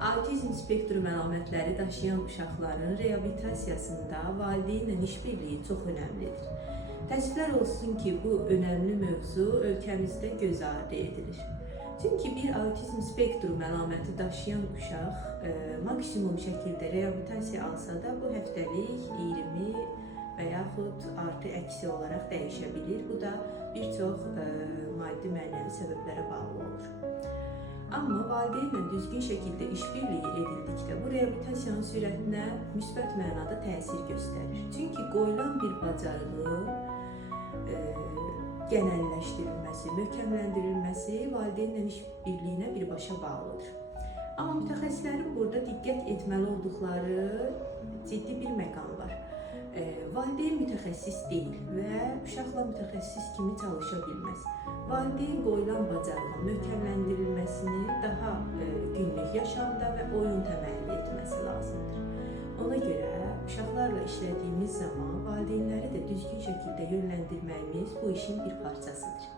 Autizm spektrum əlamətləri daşıyan uşaqların reabilitasiyasında valideynlə işbirliyi çox önəmlidir. Təəssüflər olsun ki, bu önəmli mövzu ölkəmizdə göz ardı edilir. Çünki bir autizm spektrum əlaməti daşıyan uşaq maksimum şəkildə reabilitasiya alsa da bu həftəlik 20 və yaxud artı əksi olaraq dəyişə bilir. Bu da bir çox maddi mənəvi səbəblərə bağlı olur. Amma valideynlə düzgün şəkildə işbirliyi edildikdə bu reabilitasiyanın sürətinə müsbət mənada təsir göstərir. Çünki qoyulan bir bacarığın genəlləşdirilməsi, möhkəmləndirilməsi valideynlə işbirliyinə birbaşa bağlıdır. Amma mütəxəssislərin burada diqqət etməli olduqları ciddi bir məqam var. Valideyn mütəxəssis deyil və uşaqla mütəxəssis kimi çalışa bilməz. Valideyn qoyulan bacarığın möhkəmləndirilməsini daha günlük yaşamda və oyun təməlli etməsi lazımdır. Ona görə uşaqlarla işlədiyimiz zaman valideynləri də düzgün şəkildə yönləndirməyimiz bu işin bir parçasıdır.